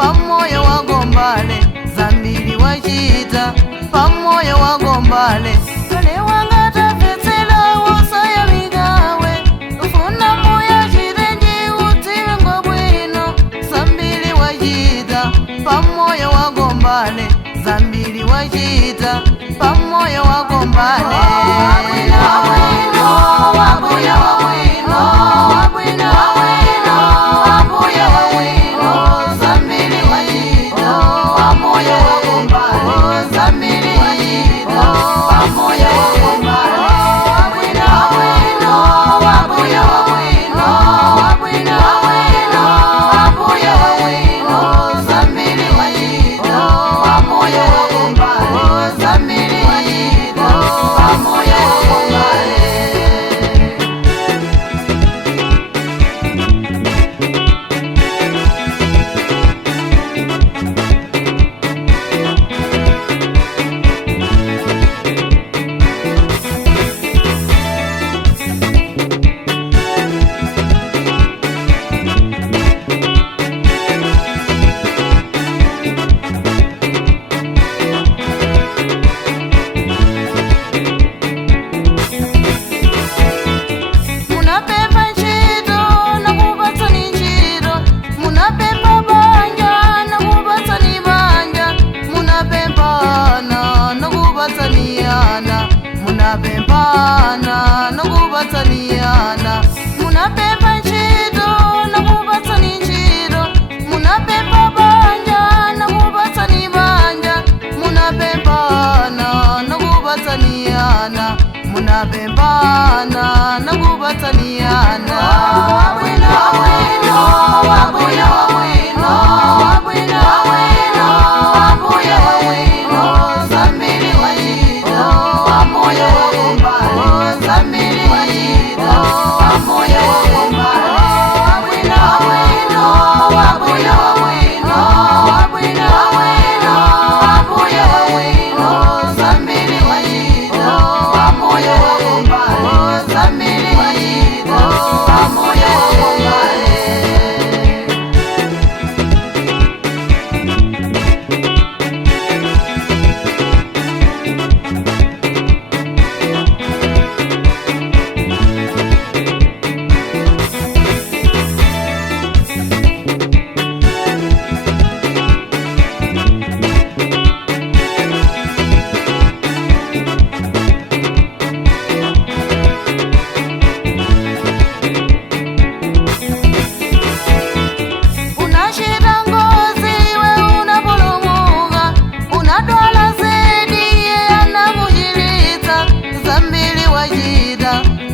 pamoyo wagombale zambili wachita pamoyo wagombale kale wangata fetsela wosaya migawe ufuna moya chirenji utiwe ngobwino zambili wachita pamoyo wagombale zambili wachita pamoyo wagombale munapempana nokubatsaniyana munapempa ntchito nokubatsani ntchito munapempa banja nokubatsani banja munapempana nokubatsaniyana munapempana nokubatsaniyana wabwino wabwino wabwino wabwino wabwino wabwino wabwino wabwino zambili wachita pamoyo wagombale zambili wachita pamoyo wagombale wabwino wabwino wabwino wabwino wabwino wabwino wabwino wabwino zambili wachita pamoyo wagombale zambili wachita pamoyo wagombale.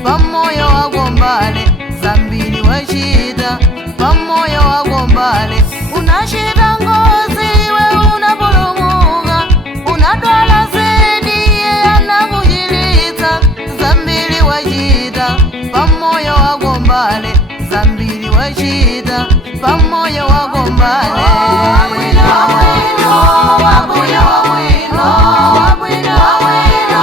Pamoyo wagombale zambili wachita pamoyo wagombale unashita ngozi we unapolomuka unadwala zedi anakujilita zambili wachita pamoyo wagombale zambili wachita pamoyo wagombale wabwino wabwino wabwino wabwino wabwino wabwino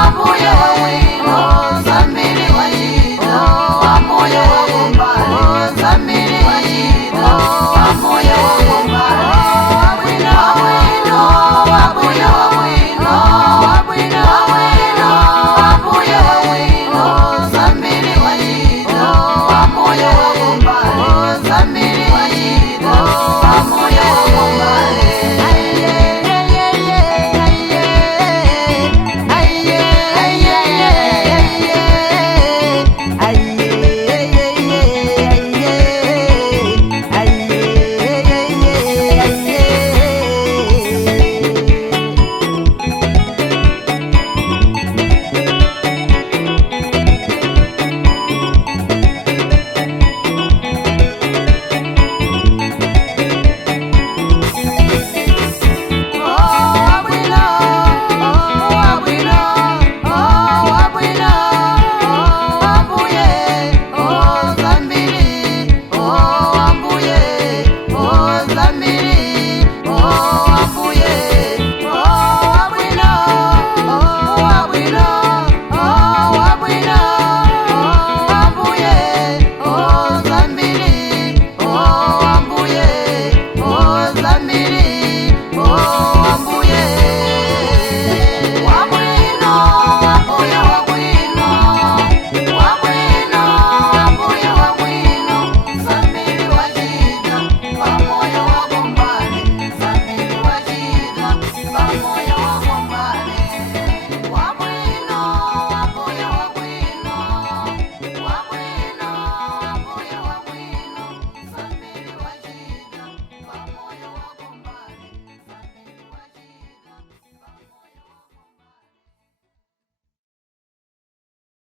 wabwino wabwino zambili wachita pamoyo wagombale zambili wachita pamoyo wagombale wabwino wabwino wabwino wabwino wabwino wabwino wabwino wabwino zambili wachita pamoyo wagombale zambili